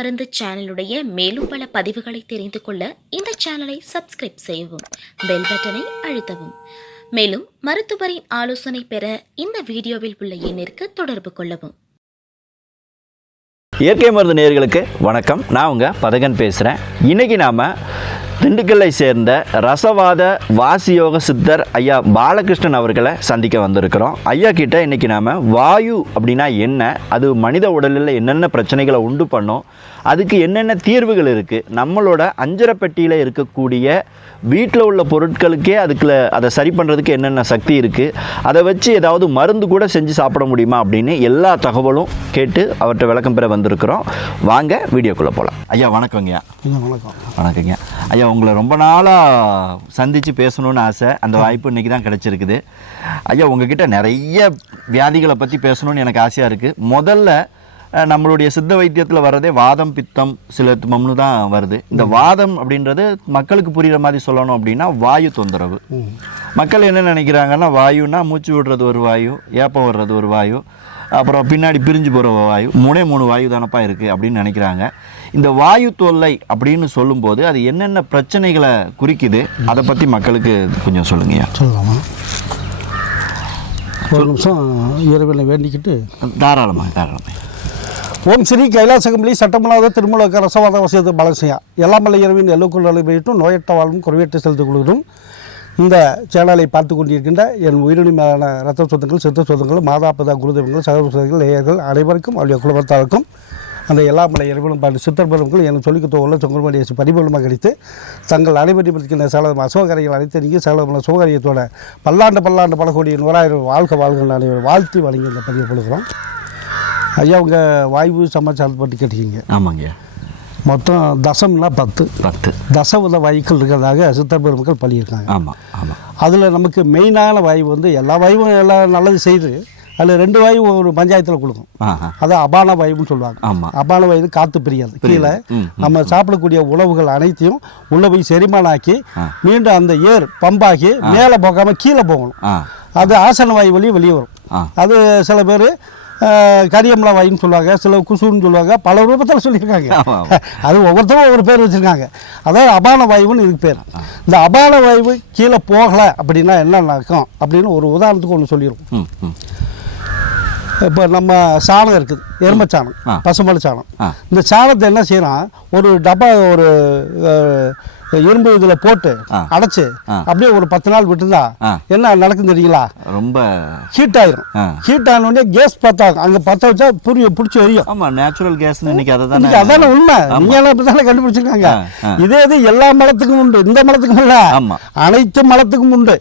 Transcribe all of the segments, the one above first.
மருந்து சேனலுடைய மேலும் பல பதிவுகளை தெரிந்து கொள்ள இந்த சேனலை சப்ஸ்கிரைப் செய்யவும் பெல் பட்டனை அழுத்தவும். மேலும் மருத்துவரின் ஆலோசனை பெற இந்த வீடியோவில் உள்ள எண்ணிற்கு தொடர்பு கொள்ளவும். இயற்கை மருந்து நேயர்களுக்கு வணக்கம். நான் உங்கள் பதகன் பேசுகிறேன் இன்றைக்கி நாம் திண்டுக்கல்லை சேர்ந்த ரசவாத வாசியோக சித்தர் ஐயா பாலகிருஷ்ணன் அவர்களை சந்திக்க வந்திருக்கிறோம். ஐயா கிட்ட இன்றைக்கி நாம் வாயு அப்படின்னா என்ன? அது மனித உடலில் என்னென்ன பிரச்சனைகளை உண்டு பண்ணும்? அதுக்கு என்னென்ன தீர்வுகள் இருக்குது நம்மளோட அஞ்சரப்பெட்டியில் இருக்கக்கூடிய வீட்டில் உள்ள பொருட்களுக்கே அதுக்குள்ள அதை சரி பண்ணுறதுக்கு என்னென்ன சக்தி இருக்குது அதை வச்சு ஏதாவது மருந்து கூட செஞ்சு சாப்பிட முடியுமா அப்படின்னு எல்லா தகவலும் கேட்டு அவர்கிட்ட விளக்கம் பெற வந்திருக்கிறோம். வாங்க வீடியோக்குள்ளே போகலாம் ஐயா வணக்கங்கய்யா ஐயா. வணக்கம். வணக்கங்க ஐயா. உங்களை ரொம்ப நாளாக சந்தித்து பேசணும்னு ஆசை. அந்த வாய்ப்பு இன்றைக்கி தான் கிடச்சிருக்குது. ஐயா உங்ககிட்ட நிறைய வியாதிகளை பற்றி பேசணும்னு எனக்கு ஆசையாக இருக்குது முதல்ல நம்மளுடைய சித்த வைத்தியத்தில் வர்றதே வாதம் பித்தம் சிலத்துமம்னு தான் வருது. இந்த வாதம் அப்படின்றது மக்களுக்கு புரிகிற மாதிரி சொல்லணும் அப்படின்னா வாயு தொந்தரவு. மக்கள் என்ன நினைக்கிறாங்கன்னா வாயுன்னா மூச்சு விடுறது ஒரு வாயு ஏப்பம் வர்றது ஒரு வாயு அப்புறம் பின்னாடி பிரிஞ்சு போகிற வாயு மூணே மூணு வாயு தானப்பா இருக்குது அப்படின்னு நினைக்கிறாங்க. இந்த வாயு தொல்லை அப்படின்னு சொல்லும்போது அது என்னென்ன பிரச்சனைகளை குறிக்குது அதை பற்றி மக்களுக்கு கொஞ்சம் சொல்லுங்கய்யா சொல்லலாமா? ஒரு நிமிஷம் இறைவனை வேண்டிக்கிட்டு. தாராளமாக தாராளமாக ஓம் ஸ்ரீ கைலாசகம்பலி சட்டமில்லாத திருமலக்க ரசவாத வசியத்து பலசையா எல்லாம் மலை இரவின் எல்லுக்குள் நடைபெற்றும் நோயற்ற வாழும் குறைவேற்ற செலுத்திக் கொள்கிறோம். இந்த சேனலை பார்த்து கொண்டிருக்கின்ற என் உயிரினி மேலான ரத்த சொந்தங்கள் சித்த சொந்தங்கள் மாதாபிதா குருதேவங்கள் சகோதரர்கள் நேயர்கள் அனைவருக்கும் அவருடைய குடும்பத்தாருக்கும் அந்த எல்லா மலை இறைவனும் பாட்டு சித்தர் பெருமக்கள் எனக்கு சொல்லிக் உள்ள சொங்கல்மணி பரிபூர்ணமாக கிடைத்து தங்கள் அனைவரும் இருக்கின்ற சகல அசோகரைகள் அனைத்து நீங்கள் சகல சோகரியத்தோட பல்லாண்டு பல்லாண்டு பல கோடி நூறாயிரம் வாழ்க வாழ்கள் அனைவரும் வாழ்த்தி வழங்கி இந்த பதிவு கொடுக்குறோம். ஐயா உங்கள் வாய்வு சமாச்சாரத்தை பற்றி கேட்டீங்க. ஆமாங்கய்யா மொத்தம் தசம்னா பத்து. பத்து. தசவித வாயுக்கள் இருக்கிறதாக சித்தர் பெருமக்கள் பண்ணியிருக்காங்க ஆமாம் ஆமாம் அதில் நமக்கு மெயினான வாயு வந்து எல்லா வாயுவும் எல்லாம் நல்லது செய்து அதில் ரெண்டு வாயு ஒரு பஞ்சாயத்தில் கொடுக்கும். அது அபான வாயுன்னு சொல்லுவாங்க. அபான வாயு காற்று பிரியாது. கீழே நம்ம சாப்பிடக்கூடிய உணவுகள் அனைத்தையும் உள்ள போய் ஆ. மீண்டும் அந்த ஏர் பம்பாகி மேலே போகாம கீழே போகணும். அது ஆசன வாயு வழியே வெளியே வரும். அது சில பேர் கரியமலா வாயுன்னு சொல்லுவாங்க சில குசுன்னு சொல்லுவாங்க பல ரூபத்தில் சொல்லியிருக்காங்க. அது ஒவ்வொருத்தரும் ஒவ்வொரு பேர் வச்சுருக்காங்க. அதாவது அபான வாயுன்னு இதுக்கு பேர். இந்த அபான வாயு கீழே போகலை அப்படின்னா என்ன நடக்கும் அப்படின்னு ஒரு உதாரணத்துக்கு ஒன்று சொல்லிடுவோம். இப்போ நம்ம சாணம் இருக்குது எருமை சாணம் ஆ. பசும்பல் சாணம். இந்த சாணத்தை என்ன செய்யறான்? ஒரு டப்பா ஒரு இரும்பு இதில் போட்டு. அடைச்சு. அப்படியே ஒரு பத்து நாள் விட்டுருந்தா. என்ன நடக்கும் தெரியுங்களா? ரொம்ப ஹீட் ஆயிரும். ஹீட் ஆனோடனே கேஸ் பத்தாகும் அங்கே பற்ற வச்சா புரிய பிடிச்சி எரியும். ஆமாம் நேச்சுரல் கேஸ்னு இன்னைக்கு அதை இன்னைக்கு தானே அதானே உண்மை. நீங்க எல்லாம் இப்படி தானே கண்டுபிடிச்சிருக்காங்க. இதே இது எல்லா மலத்துக்கும் உண்டு. இந்த மலத்துக்கும் இல்ல ஆமா. அனைத்து மலத்துக்கும் உண்டு.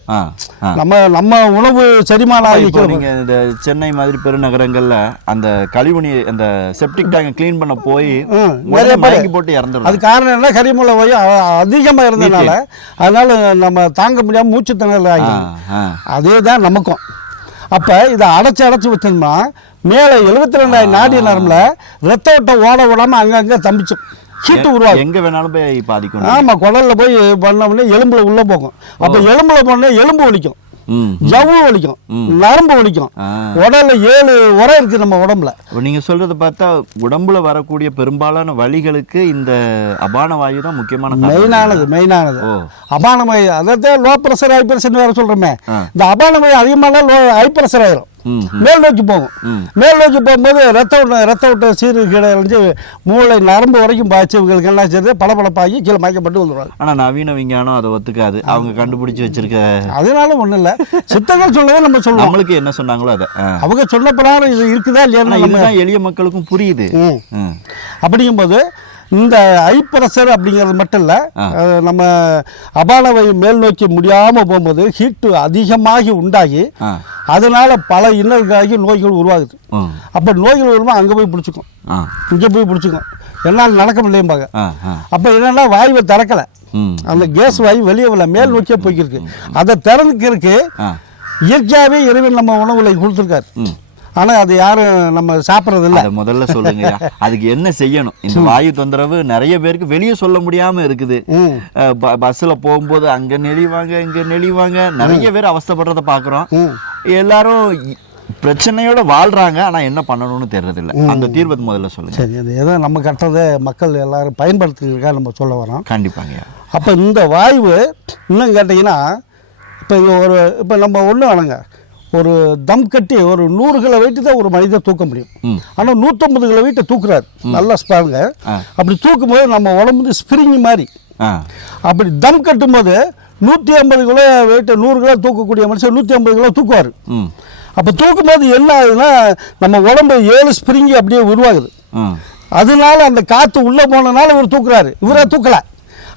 நம்ம நம்ம உணவு செரிமானம் ஆகி இப்போ நீங்க இந்த சென்னை மாதிரி பெருநகரங்கள்ல அந்த கழிவுநீர் அந்த செப்டிக் டேங்க் க்ளீன் பண்ண போய் உடனே நிறைய போட்டு இறந்துடும் அது காரணம் என்ன? கரிமலை போய் அதிகமா இருந்ததுனால அதனால நம்ம தாங்க முடியாம மூச்சு திணறல் ஆகி. அதே தான் நமக்கும். அப்ப இதை அடைச்சு அடைச்சு வச்சோம்னா மேலே எழுபத்தி ரெண்டாயிரம் நாடி நரம்புல ரத்த ஓட்டம் ஓட விடாம அங்கங்க தம்பிச்சும். ஹீட்டு உருவாகும். எங்க வேணாலும் போய் பாதிக்கும். ஆமா குடல்ல போய் பண்ணோம்னா எலும்புல உள்ள போகும். அப்ப எலும்புல போனா எலும்பு வலிக்கும். ஜவ்வு வலிக்கும். நரம்பு வலிக்கும். உடல்ல ஏழு உரம் இருக்கு நம்ம உடம்புல. நீங்க சொல்றத பார்த்தா உடம்புல வரக்கூடிய பெரும்பாலான வலிகளுக்கு இந்த அபான வாயு தான் முக்கியமான. மெயினானது மெயினானது. ஓ. அபானமய அதான் லோ ப்ரெஷர் ஹை ப்ரெஷர் வேற சொல்றோமே. இந்த அபானமயம் அதிகமான லோ ஹை ப்ரெஷர் ஆயிரும். மேல் நோக்கி போகும். மேல் நோக்கி போகும்போது ரத்த ஓட்டம் ரத்த ஓட்டம் சீரு கீழே இருந்து மூளை நரம்பு வரைக்கும் பாய்ச்சவங்களுக்கு என்ன செய்யுது பளபளப்பாகி கீழே மயக்கப்பட்டு வந்துடுவாங்க ஆனா நவீன விஞ்ஞானம் அதை ஒத்துக்காது. அவங்க கண்டுபிடிச்சு வச்சிருக்க அதனால ஒண்ணும் இல்ல. சித்தர்கள் சொன்னதை நம்ம சொல்லுவோம் நம்மளுக்கு என்ன சொன்னாங்களோ அதை. அவங்க சொன்ன பிரகாரம் இது இருக்குதா இல்லையா இதுதான் எளிய மக்களுக்கும் புரியுது. அப்படிங்கும்போது இந்த ஹை ப்ரெஷர் அப்படிங்கிறது மட்டும் இல்லை நம்ம அபாலவை மேல் நோக்கி முடியாமல் போகும்போது ஹீட்டு அதிகமாகி உண்டாகி அதனால பல இன்னல்களாகி நோய்கள் உருவாகுது. அப்போ நோய்கள் வரும்போது அங்கே போய் பிடிச்சிக்கும். இங்கே போய் பிடிச்சிக்கும். என்னால் நடக்க முடியும்பாங்க அப்போ என்னன்னா வாயுவை திறக்கலை. அந்த கேஸ் வாயு வெளியே வரல மேல் நோக்கியே போய்க்கிருக்கு அதை திறந்துக்கிறதுக்கு இயற்கையாகவே இறைவன் நம்ம உணவுகளை கொடுத்துருக்காரு. ஆனால் அது யாரும் நம்ம சாப்பிட்றது இல்லை முதல்ல சொல்லுங்க அதுக்கு என்ன செய்யணும்? இந்த வாயு தொந்தரவு நிறைய பேருக்கு வெளியே சொல்ல முடியாம இருக்குது. ம். அஹ் ப- பஸ்ல போகும்போது அங்க நெளிவாங்க இங்க நெளிவாங்க நிறைய பேர் அவஸ்தைப்படுறத பாக்குறோம் ம். எல்லாரும் பிரச்சனையோட வாழ்றாங்க. ஆனா என்ன பண்ணணும்னு தெரியறதில்ல அந்த தீர்வை முதல்ல சொல்லுங்க. சரி அது ஏதோ நம்ம கட்டுறதை மக்கள் எல்லாரும் பயன்படுத்துறதுக்காக நம்ம சொல்ல வரோம். கண்டிப்பாங்க அப்போ இந்த வாய்வு இன்னும் கேட்டிங்கன்னா இப்போ இது ஒரு இப்போ நம்ம ஒன்று வேணுங்க. ஒரு தம் கட்டி ஒரு நூறு கிலோ வெயிட்டு தான் ஒரு மனிதர் தூக்க முடியும். ஆனால் நூற்றம்பது கிலோ வெயிட்டை தூக்குறாரு. நல்லா ஆ. அப்படி தூக்கும்போது நம்ம உடம்பு ஸ்ப்ரிங் மாதிரி. அப்படி தம் கட்டும்போது நூற்றி ஐம்பது கிலோ வெயிட்டை நூறு கிலோ தூக்கக்கூடிய மனுஷன் நூற்றி ஐம்பது கிலோ தூக்குவார். அப்போ தூக்கும்போது என்ன ஆகுதுன்னா நம்ம உடம்பு ஏழு ஸ்ப்ரிங்கி அப்படியே உருவாகுது. அதனால அந்த காற்று உள்ளே போனனால இவர் தூக்குறாரு. இவரே தூக்கல.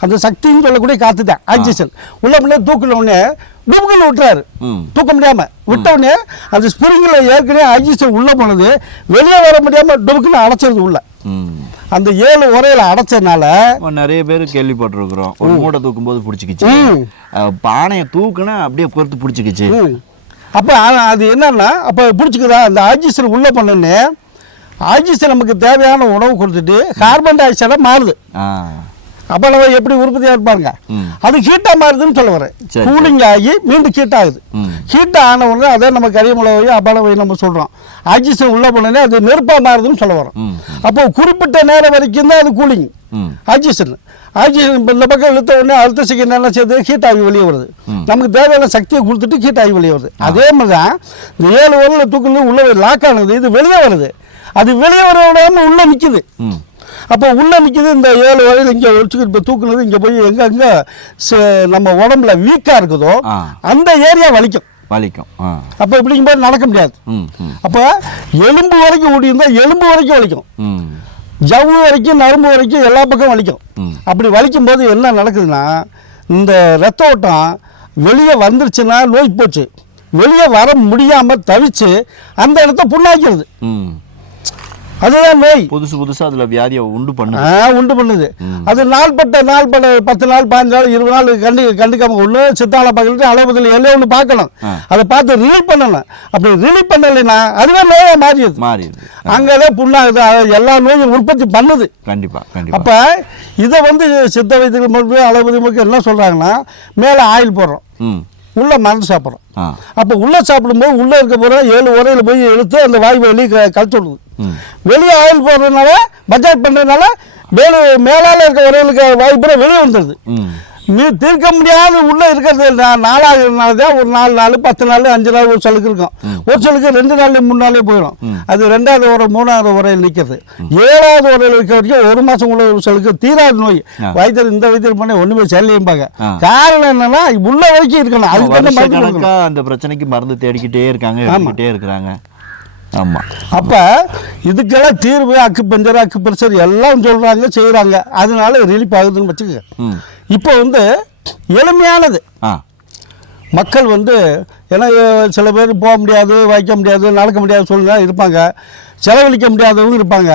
அந்த சக்தின்னு சொல்லக்கூடிய காற்று தான் ஆக்சிஜன். உள்ள பிள்ளை தூக்கின உடனே டுமுகல் விட்டுறாரு. தூக்க முடியாம. விட்ட உடனே அந்த ஸ்பிரிங்கில் ஏற்கனவே ஆக்சிஜன் உள்ள போனது வெளியே வர முடியாம டுமுக்குன்னு அடைச்சிருது உள்ள. அந்த ஏழு உரையில அடைச்சதுனால நிறைய பேர் கேள்விப்பட்டிருக்கிறோம். ஒரு மூட்டை தூக்கும் போது பிடிச்சிக்கிச்சு பானையை தூக்குனா அப்படியே பொறுத்து பிடிச்சிக்கிச்சு. அப்போ அது என்னன்னா அப்போ பிடிச்சிக்குதா? அந்த ஆக்சிஜன் உள்ள பண்ணோன்னே ஆக்சிஜன் நமக்கு தேவையான உணவு கொடுத்துட்டு கார்பன் டை ஆக்சைடாக மாறுது. அப்போ நம்ம எப்படி உற்பத்தியாக இருப்பாங்க. அது ஹீட்டாக மாறுதுன்னு சொல்ல வரேன். கூலிங் ஆகி மீண்டும் ஹீட் ஆகுது. ஹீட் ஆன உடனே அதே நம்ம கரியமிளவை அபலவை நம்ம சொல்கிறோம் ஆக்சிஜன் உள்ள போனோடனே அது நெருப்பாக மாறுதுன்னு சொல்ல வரோம். அப்போ குறிப்பிட்ட நேரம் வரைக்கும் தான் அது கூலிங் ஆக்சிஜன் ஆக்சிஜன் இப்போ இந்த பக்கம் இழுத்த உடனே அடுத்த செகண்ட் என்ன செய்யுது? ஹீட் ஆகி வெளியே வருது. நமக்கு தேவையான சக்தியை கொடுத்துட்டு ஹீட் ஆகி வெளியே வருது. அதே மாதிரி தான் இந்த ஏழு வரல தூக்குறது உள்ள லாக் ஆனது இது வெளியே வருது. அது வெளியே வர விடாம உள்ள நிற்குது அப்போ உள்ள நிற்கிது இந்த ஏழு வரையில் இங்கே வச்சுக்கிட்டு இப்போ தூக்குனது இங்கே போய் எங்கே எங்கே நம்ம உடம்புல வீக்காக இருக்குதோ. அந்த ஏரியா வலிக்கும். வலிக்கும் அப்போ இப்படிங்கும்போது நடக்க முடியாது. அப்போ எலும்பு வரைக்கும் ஓடியிருந்தா எலும்பு வரைக்கும் வலிக்கும். ஜவ்வு வரைக்கும் நரம்பு வரைக்கும் எல்லா பக்கம் வலிக்கும். அப்படி வலிக்கும் போது என்ன நடக்குதுன்னா இந்த ரத்த ஓட்டம் வெளியே வந்துருச்சுன்னா நோய் போச்சு. வெளியே வர முடியாமல் தவிச்சு அந்த இடத்த புண்ணாக்கிறது. அதுதான் நோய். புதுசு புதுசா அதுல வியாதியை உண்டு பண்ணுது. உண்டு பண்ணுது. அது நாள்பட்ட நாள்பட்ட பத்து நாள் பாஞ்சு நாள் இருபது நாள் கண்டு கண்டுக்காம ஒன்று சித்தால பார்க்கறது அளவுதில் எல்லாம் ஒன்று பார்க்கணும். அதை பார்த்து ரிலீவ் பண்ணணும். அப்படி ரிலீவ் பண்ணலைன்னா அதுவே நோயாக மாறிடுது. மாறிடுது. அங்கதான் புண்ணாகுது. எல்லா நோயும் உற்பத்தி பண்ணுது. கண்டிப்பா கண்டிப்பா. அப்போ இதை வந்து சித்த வைத்திய மருத்துவ அளவுதி மருத்துவம் என்ன சொல்கிறாங்கன்னா மேலே ஆயில் போடுறோம். உள்ள மருந்து சாப்பிட்றோம். அப்போ உள்ளே சாப்பிடும்போது உள்ளே இருக்க போகிற ஏழு உரையில் போய் எடுத்து அந்த வாய் வெளியே கழிச்சு விடுது. வெளியே ஆயில் போடுறதுனால பட்ஜெட் பண்ணுறதுனால மேலே மேலால் இருக்க உரையிலுக்கு வாய் பூரா வெளியே வந்துடுது நீ தீர்க்க முடியாத உள்ளே இருக்கிறது நாலாவது நாள் தான் ஒரு நாலு நாள் பத்து நாள் அஞ்சு நாள் ஒரு சொல்லுக்கு இருக்கும். ஒரு சொல்லுக்கு ரெண்டு நாள்ல மூணு நாளே போயிடும். அது ரெண்டாவது உரை மூணாவது உரையில் நிற்கிறது ஏழாவது உரையில் இருக்க வரைக்கும் ஒரு மாதம் உள்ள ஒரு சொல்லுக்கு தீராத நோய். வைத்தியர் இந்த வைத்தியர் பண்ணி ஒன்றுமே செல்லையும்பாங்க ஆ. காரணம் என்னன்னா உள்ள வரைக்கும் இருக்கணும். அதுக்கு அந்த பிரச்சனைக்கு மருந்து தேடிக்கிட்டே இருக்காங்க இருக்கிறாங்க. ஆமா. அப்போ இதுக்கெல்லாம் தீர்வு அக்கு பஞ்சர் அக்கு பிரஷர் எல்லாம் சொல்கிறாங்க செய்கிறாங்க அதனால ரிலீஃப் ஆகுதுன்னு வச்சுக்கோங்க. இப்போ வந்து எளிமையானது. மக்கள் வந்து ஏன்னா சில பேர் போக முடியாது வைக்க முடியாது நடக்க முடியாது சூழ்நிலை இருப்பாங்க. செலவழிக்க முடியாதவங்க இருப்பாங்க.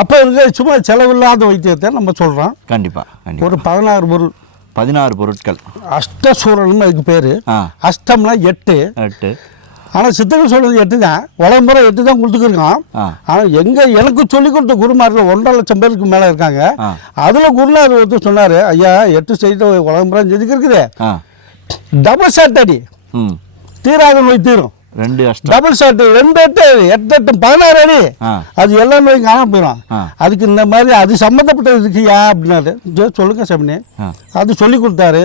அப்போ இருக்க சும்மா செலவில்லாத வைத்தியத்தை நம்ம சொல்கிறோம் கண்டிப்பா கண்டிப்பா. ஒரு பதினாறு பொருள். பதினாறு பொருட்கள். அஷ்டசூரன் அதுக்கு பேர். அஷ்டம்னா எட்டு. எட்டு. ஆனால் சித்தர்கள் சொல்றது எட்டு தான் உலகம்புற எட்டு தான் கொடுத்துருக்கோம் ஆனால் எங்கே எனக்கு சொல்லி கொடுத்த குருமாரில் ஒன்றரை லட்சம் பேருக்கு மேலே இருக்காங்க. அதில் குருநாதர் ஒருத்தர் சொன்னார் ஐயா எட்டு சைட்டு உலகம்புறம் எதுக்கு இருக்குது ஆ. டபுள் ஷாட் அடி. தீராத நோய் தீரும். ரெண்டு டபுள் ஷாட் ரெண்டு எட்டு எட்டு எட்டு பதினாறு அடி. அது எல்லா நோயும் காணாம போயிடும். அதுக்கு இந்த மாதிரி அது சம்மந்தப்பட்டது இருக்குயா அப்படின்னாரு. சொல்லுங்க சாமினி. அது சொல்லி கொடுத்தாரு.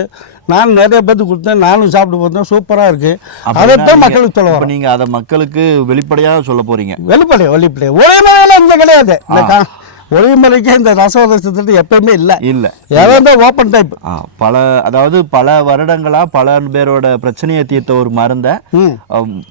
நான் நிறைய பேருக்கு கொடுத்தேன். நானும் சாப்பிட்டு பார்த்தேன். சூப்பராக இருக்கு. அதைத்தான் மக்களுக்கு சொல்ல இப்ப வரேன் நீங்க அதை மக்களுக்கு வெளிப்படையா சொல்ல போறீங்க. வெளிப்படை வெளிப்படை ஒரே மலையெல்லாம் இங்கே கிடையாது. இந்த கா ஒரே மலைக்கே இந்த ரசவதத்தை எப்பயுமே இல்லை. இல்ல. ஏதாவது ஓப்பன் டைப் பல அதாவது பல வருடங்களா பல பேரோட பிரச்சனையை தீர்த்த ஒரு மருந்தை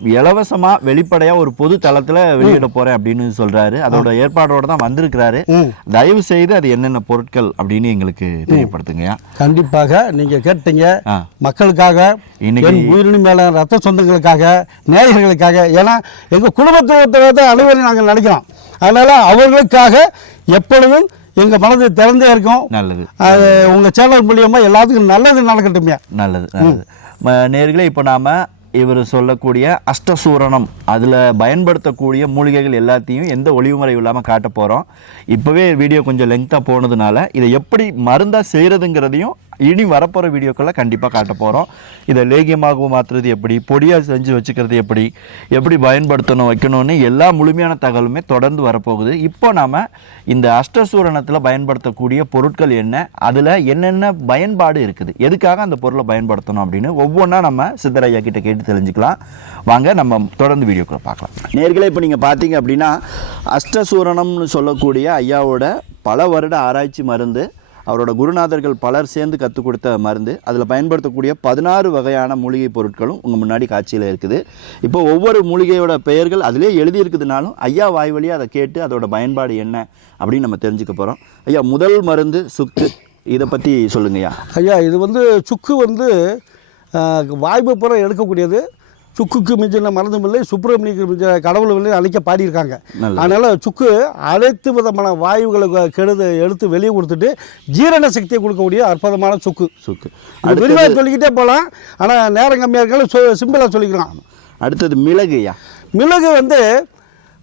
இலவசமா வெளிப்படையா ஒரு பொது தளத்துல வெளியிட போறேன் அப்படின்னு சொல்றாரு. அதோட ஏற்பாடோட தான் வந்திருக்கிறாரு. தயவு செய்து அது என்னென்ன பொருட்கள் அப்படின்னு எங்களுக்கு தெரியப்படுத்துங்கய்யா கண்டிப்பாக நீங்கள் கேட்டீங்க. மக்களுக்காக இன்னைக்கு- உயிரினி மேலே ரத்த சொந்தங்களுக்காக நேயர்களுக்காக. ஏன்னா எங்கள் குடும்பத்தில் ஒருத்தர் நாங்கள் நினைக்கிறோம். அதனால் அவர்களுக்காக எப்பொழுதும் எங்கள் மனது திறந்தே இருக்கும். நல்லது. அது உங்கள் சேனல் மூலியமாக எல்லாத்துக்கும் நல்லது நடக்கட்டுமே. நல்லது நேர்களே இப்போ நாம இவர் சொல்லக்கூடிய அஷ்டசூரணம் அதில் பயன்படுத்தக்கூடிய மூலிகைகள் எல்லாத்தையும் எந்த ஒளிவுமுறையும் இல்லாமல் காட்ட போகிறோம் இப்போவே வீடியோ கொஞ்சம் லெங்க்த்தாக போனதுனால இதை எப்படி மருந்தாக செய்கிறதுங்கிறதையும் இனி வரப்போகிற வீடியோக்களை கண்டிப்பாக காட்ட போகிறோம் இதை லேகியமாக மாற்றுறது எப்படி? பொடியாக செஞ்சு வச்சுக்கிறது எப்படி? எப்படி பயன்படுத்தணும் வைக்கணும்னு எல்லா முழுமையான தகவலுமே தொடர்ந்து வரப்போகுது. இப்போ நாம் இந்த அஷ்டசூரணத்தில் பயன்படுத்தக்கூடிய பொருட்கள் என்ன? அதில் என்னென்ன பயன்பாடு இருக்குது? எதுக்காக அந்த பொருளை பயன்படுத்தணும் அப்படின்னு ஒவ்வொன்றா நம்ம சித்தரையா கிட்ட கேட்டு தெரிஞ்சுக்கலாம். வாங்க நம்ம தொடர்ந்து வீடியோக்களை பார்க்கலாம். நேர்களே இப்போ நீங்கள் பார்த்தீங்க அப்படின்னா அஷ்டசூரணம்னு சொல்லக்கூடிய ஐயாவோட பல வருட ஆராய்ச்சி மருந்து அவரோட குருநாதர்கள் பலர் சேர்ந்து கற்றுக் கொடுத்த மருந்து. அதில் பயன்படுத்தக்கூடிய பதினாறு வகையான மூலிகை பொருட்களும் உங்கள் முன்னாடி காட்சியில் இருக்குது. இப்போ ஒவ்வொரு மூலிகையோட பெயர்கள் அதிலே எழுதியிருக்குதுனாலும் ஐயா வாய் வழியாக அதை கேட்டு அதோட பயன்பாடு என்ன? அப்படின்னு நம்ம தெரிஞ்சுக்க போகிறோம் ஐயா முதல் மருந்து சுக்கு. இதை பற்றி சொல்லுங்கய்யா. ஐயா இது வந்து சுக்கு வந்து வாய்ப்பு புறம் எடுக்கக்கூடியது. சுக்குக்கு மிஞ்சின மருந்தும் இல்லை சுப்பிரமணியக்கு மிஞ்ச கடவுள் இல்லை அழிக்க பாடியிருக்காங்க. அதனால் சுக்கு அனைத்து விதமான வாயுகளை கெடுது எடுத்து வெளியே கொடுத்துட்டு ஜீரண சக்தியை கொடுக்கக்கூடிய அற்புதமான சுக்கு. சுக்கு. இது விரிவாக சொல்லிக்கிட்டே போகலாம். ஆனால் நேரம் கம்மியாக இருக்காலும் சிம்பிளாக சொல்லிக்கலாம். அடுத்தது மிளகு ஐயா மிளகு வந்து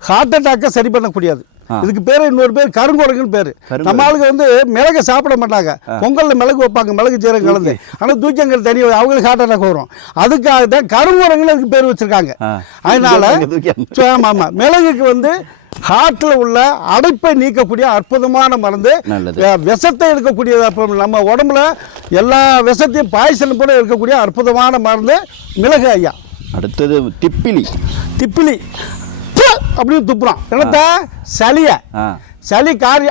ஹார்ட் அட்டாக்கை சரி பண்ணக்கூடியது. இதுக்கு பேர் இன்னொரு பேர் கருங்குரங்குன்னு பேர். நம்ம ஆளுங்க வந்து மிளகை சாப்பிட மாட்டாங்க. பொங்கல்ல மிளகு வைப்பாங்க மிளகு ஜீரகம் கலந்து. ஆனால் தூக்கியங்கள் தனி அவங்களுக்கு ஹார்ட் அட்டாக் வரும். அதுக்காக தான் கருங்குரங்குன்னு அதுக்கு பேர் வச்சிருக்காங்க. அதனால தூக்கி- தூக்கி அங்க. சோ, ஆமா ஆமா. மிளகுக்கு வந்து ஹார்ட்டில் உள்ள அடைப்பை நீக்கக்கூடிய அற்புதமான மருந்து. விஷத்தை எடுக்கக்கூடிய அப்புறம் நம்ம உடம்புல எல்லா விஷத்தையும் பாய்சன் கூட இருக்கக்கூடிய அற்புதமான மருந்து மிளகு ஐயா. அடுத்தது திப்பிலி. திப்பிலி. ப்பு அப்படின்னு துப்புறான். என்னத்த? சளிய. சளி காரி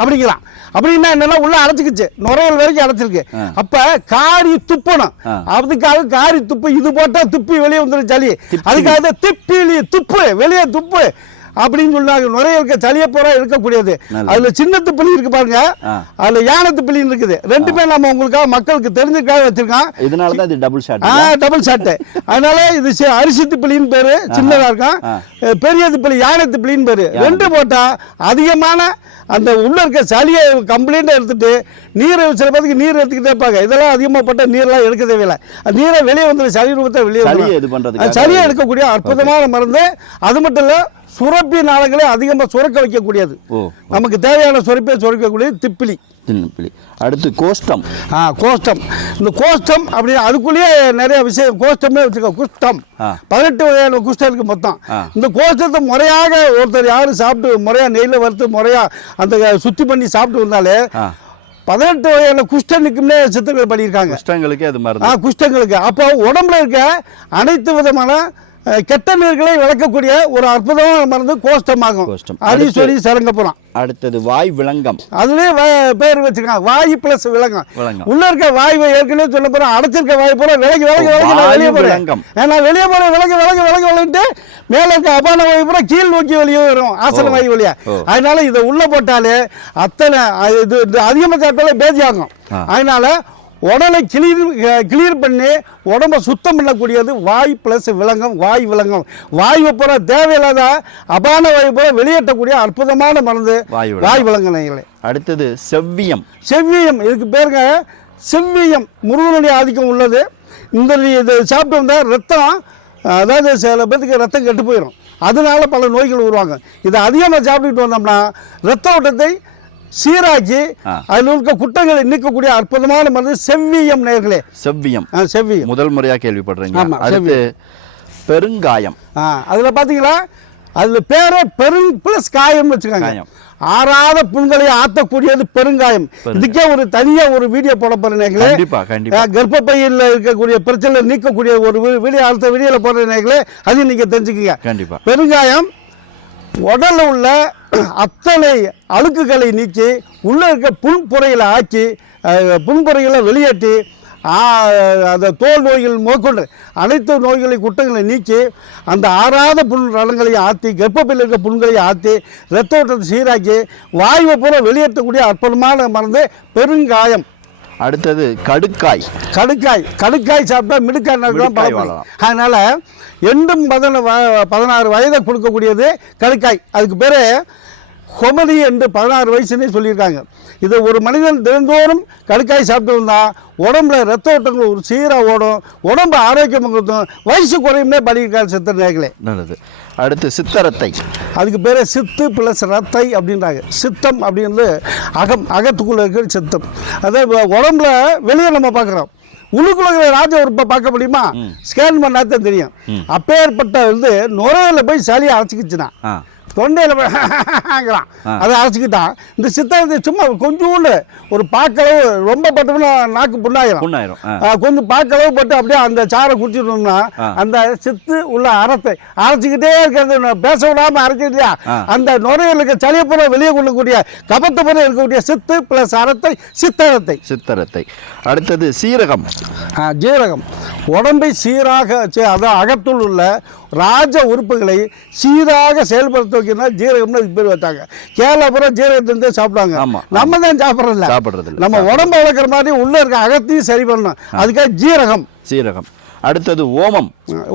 அப்படிங்கிறான். அப்படின்னா என்னன்னா உள்ள அடைச்சிக்கிச்சு. நுரையல் வரைக்கும் அடைச்சிருக்கு. அப்ப காரி துப்பணும். அதுக்காக காரி துப்பு. இது போட்டா துப்பி வெளியே வந்துடும் சளி. அதுக்காக திப்பிலி துப்பு. வெளியே துப்பு. அப்படின்னு சொன்னாங்க. நுரையலுக்கு சளியை பூரா இருக்கக்கூடியது. அதுல சின்ன துப்பிலி இருக்கு பாருங்க. அதுல யானை துப்பிலின்னு இருக்குது. ரெண்டுமே நம்ம உங்களுக்காக மக்களுக்கு தெரிஞ்சுக்காக வச்சிருக்கோம் இதனால தான் இது டபுள் ஷாட் ஆ டபுள் ஷாட்டு அதனால இது சி- அரிசி திப்பிலின்னு பேரு சின்னதா இருக்கும் ஆ. அஹ் பெரிய திப்பிலி யானை திப்பிலின்னு பேரு. ரெண்டு போட்டா அதிகமான அந்த உள்ள இருக்க சளியை கம்ப்ளீட்டா எடுத்துட்டு நீரை சில பேருக்கு நீர் எடுத்துக்கிட்டே இருப்பாங்க. இதெல்லாம் அதிகமாக போட்டால் நீர்லாம் எடுக்க தேவையில்லை நீரை வெளியே வந்துடும் சளி ரூபத்தை வெளியே சளியை எடுக்கக்கூடிய அற்புதமான மருந்து. அது மட்டும் இல்லை சுரப்பி நாளங்களை அதிகமாக சுரக்க வைக்கக்கூடியது. நமக்கு தேவையான சுரப்பியை சுரக்கக்கூடியது திப்பிலி. திப்பிலி அடுத்து கோஷ்டம். ஆ கோஷ்டம். இந்த கோஷ்டம் அப்படி அதுக்குள்ளேயே நிறைய விஷயம் கோஷ்டமே வச்சுக்கோ குஷ்டம். பதினெட்டு வகையான குஷ்டம் இருக்கு மொத்தம். இந்த கோஷ்டத்தை முறையாக ஒருத்தர் யாரும் சாப்பிட்டு முறையாக நெய்யில் வறுத்து முறையாக அந்த சுத்தி பண்ணி சாப்பிட்டு வந்தாலே பதினெட்டு வகையான குஷ்டனுக்குமே சித்தர்கள் பண்ணியிருக்காங்க. குஷ்டங்களுக்கு அது மருந்து. குஷ்டங்களுக்கு. அப்போ உடம்புல இருக்க அனைத்து விதமான கெட்ட நீர்களை விளக்கக்கூடிய ஒரு அற்புதமான மருந்து கோஷ்டமாகும் கோஷ்டம். அதீஸ்வரி சரங்கப்புறம் அடுத்தது வாய் விளங்கம் அதுலயே பேர் வச்சிருக்காங்க வாயு பிளஸ் விலங்கம் விலங்கம். உள்ள இருக்க வாயுவை ஏற்கனவே சொல்ல போறோம் அடைச்சிருக்க வாயு பூரா விலகி விலகி விலகி வாயு வெளியே போறேன் விலங்கம். நான் வெளியே போறேன் விலகி விலகி விலகி விலகிட்டு மேல இருக்க அபான வாயு பூரா கீழ் நோக்கி வெளியே வரும் ஆசன. வாயு வழியா. அதனால இதை உள்ள போட்டாலே அத்தனை அது இது அதிகமாக சாப்பிட்டாலே பேதி ஆகும். அதனால உடலை கிளீர் கிளியர் பண்ணி உடம்ப சுத்தம் பண்ணக்கூடியது வாய் பிளஸ் விலங்கம் வாய் விலங்கம். வாயு பூரா தேவையில்லாத அபான வாயு பூரா வெளியேற்றக்கூடிய அற்புதமான மருந்து வாயு விலங்கனைகளை அடுத்தது செவ்வியம். செவ்வியம் இதுக்கு பேருங்க செவ்வியம் முருகனுடைய ஆதிக்கம் உள்ளது. இந்த இதை சாப்பிட்டு வந்தால் ரத்தம் அதாவது சில பேர்த்துக்கு ரத்தம் கெட்டு போயிடும் அதனால பல நோய்கள் உருவாங்க இதை அதிகமாக சாப்பிட்டுட்டு வந்தோம்னா ரத்த ஓட்டத்தை சீராக்கி. அதில் இருக்க குற்றங்களை நீக்கக்கூடிய அற்புதமான மருந்து செவ்வியம் நேர்களே. செவ்வியம். செவ்வியம். முதல் முறையா கேள்விப்படுறீங்க. அடுத்து பெருங்காயம். அதில் பார்த்தீங்களா அதில் பேரே பெருங் ப்ளஸ் காயம் வச்சுக்கோங்க. ஆறாத புண்களை ஆற்றக்கூடியது பெருங்காயம். இதுக்கே ஒரு தனியாக ஒரு வீடியோ போட கண்டிப்பா கண்டிப்பா. கர்ப்பப்பையில் இருக்கக்கூடிய பிரச்சனை நீக்கக்கூடிய ஒரு வீடியோ அடுத்த வீடியோவில் போடுற நேர்களே. அதையும் நீங்கள் தெரிஞ்சுக்கங்க. கண்டிப்பா. பெருங்காயம் உடலில் உள்ள அத்தனை அழுக்குகளை நீக்கி உள்ளே இருக்க புண்புறைகளை ஆக்கி புண்புறைகளை வெளியேற்றி அந்த தோல் நோய்கள் முதற்கொண்டு அனைத்து நோய்களை குற்றங்களை நீக்கி அந்த ஆறாத புண் ரணங்களையும் ஆற்றி கர்ப்பப்பையில் இருக்க புண்களையும் ஆற்றி ரத்த ஓட்டத்தை சீராக்கி வாயுவை பூரா வெளியேற்றக்கூடிய அற்புதமான மருந்து பெருங்காயம். அடுத்தது கடுக்காய். கடுக்காய். கடுக்காய் சாப்பிட்டா மிடுக்காய் நடக்கலாம் வாழலாம். அதனால எண்டும் பதின பதினாறு வயதை கொடுக்கக்கூடியது கடுக்காய். அதுக்கு பேர் கொமதி என்று பதினாறு வயசுன்னு சொல்லியிருக்காங்க. இது ஒரு மனிதன் தினந்தோறும் கடுக்காய் சாப்பிட்டு வந்தா உடம்புல ரத்த ஓட்டங்கள் ஒரு சீராக ஓடும் உடம்பு ஆரோக்கியமாக இருக்கும் வயசு குறையும்னே பண்ணியிருக்காரு சித்தர் நேர்களே நல்லது. அடுத்து சித்தரத்தை. அதுக்கு பேர் சித்து ப்ளஸ் ரத்தை அப்படின்றாங்க. சித்தம் அப்படின்றது அகம் அகத்துக்குள்ளே இருக்கிற சித்தம். அதாவது உடம்புல வெளியே நம்ம பார்க்குறோம். உள்ளுக்குள்ள ராஜ உறுப்பை பார்க்க முடியுமா? ஸ்கேன் பண்ணா தான் தெரியும். அப்பேற்பட்ட வந்து நுரையில போய் சளியை அரைச்சிக்கிச்சுனா ஆ. தொண்டையில் போய்ங்கிறான் அதை அரைச்சிக்கிட்டான் இந்த சித்தத்தை சும்மா கொஞ்சோண்டு ஒரு பாக்களவு ரொம்ப பட்டோம்னா நாக்கு புண்ணாயிரும். புண்ணாயிரும் கொஞ்சம் பாக்களவு போட்டு அப்படியே அந்த சாரை குடிச்சிட்டோம்னா. அந்த சித்து உள்ள அறத்தை அரைச்சிக்கிட்டே இருக்கிறது பேச விடாம அரைச்சு இல்லையா. அந்த நுரையில் இருக்க சளியை பூரா வெளியே கொள்ளக்கூடிய கபத்தை பூரா இருக்கக்கூடிய சித்து பிளஸ் அறத்தை சித்தரத்தை. சித்தரத்தை. அடுத்தது சீரகம். ஜீரகம். உடம்பை சீராக அதான் அகத்துள் உள்ள ராஜ உறுப்புகளை சீராக செயல்படுத்த வைக்கணும் ஜீரகம்னு பேர் வச்சாங்க கேரளா பூரா ஜீரகத்தை இருந்தே சாப்பிடுவாங்க. நம்ம தான் சாப்பிட்றதில்ல. சாப்பிடுறது. நம்ம உடம்ப வளர்க்குற மாதிரி உள்ள இருக்க அகத்தையும் சரி பண்ணணும். அதுக்காக ஜீரகம். சீரகம் அடுத்தது ஓமம்.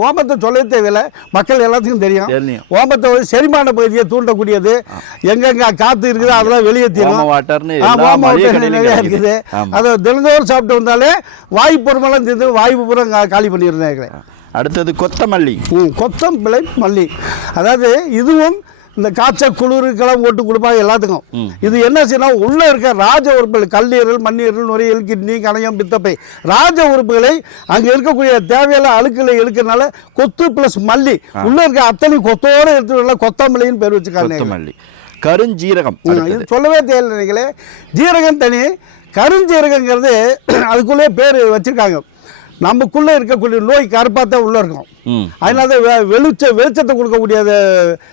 ஓமத்தை சொல்ல தேவையில்லை. மக்கள் எல்லாத்துக்கும் தெரியும். ஓமத்தை வந்து செரிமான பகுதியை தூண்டக்கூடியது. எங்கெங்க காத்து இருக்குது அதெல்லாம் கடையிலும் நிறைய. இருக்குது. அதை தினந்தோறும் சாப்பிட்டு வந்தாலே வாயு பொறுமெல்லாம் தீர்ந்து வாயு பூரா காலி பண்ணியிருந்தேன் அடுத்தது கொத்தமல்லி. ம் கொத்தம் பிள்ளை மல்லி. அதாவது இதுவும் இந்த காய்ச்சல் குளிருக்கெல்லாம் போட்டு கொடுப்பாங்க எல்லாத்துக்கும். இது என்ன செய்யணும் உள்ள இருக்க ராஜ உறுப்புகள் கல்லீரல் மண்ணீரல் நுரையீரல் கிட்னி கணையம் பித்தப்பை ராஜ உறுப்புகளை அங்க இருக்கக்கூடிய தேவையான அழுக்குகளை இழுக்கிறதுனால கொத்து பிளஸ் மல்லி. உள்ள இருக்க அத்தனை கொத்தோட எடுத்து கொத்தமல்லின்னு பேர் வச்சுக்காங்க கருஞ்சீரகம் இது சொல்லவே தேவையில்லை ஜீரகம் தனி கருஞ்சீரகங்கிறது அதுக்குள்ளே பேர் வச்சிருக்காங்க. நமக்குள்ளே இருக்கக்கூடிய நோய் கருப்பாக தான் உள்ளே இருக்கும். அதனால தான் வெ- வெளிச்ச வெளிச்சத்தை கொடுக்கக்கூடிய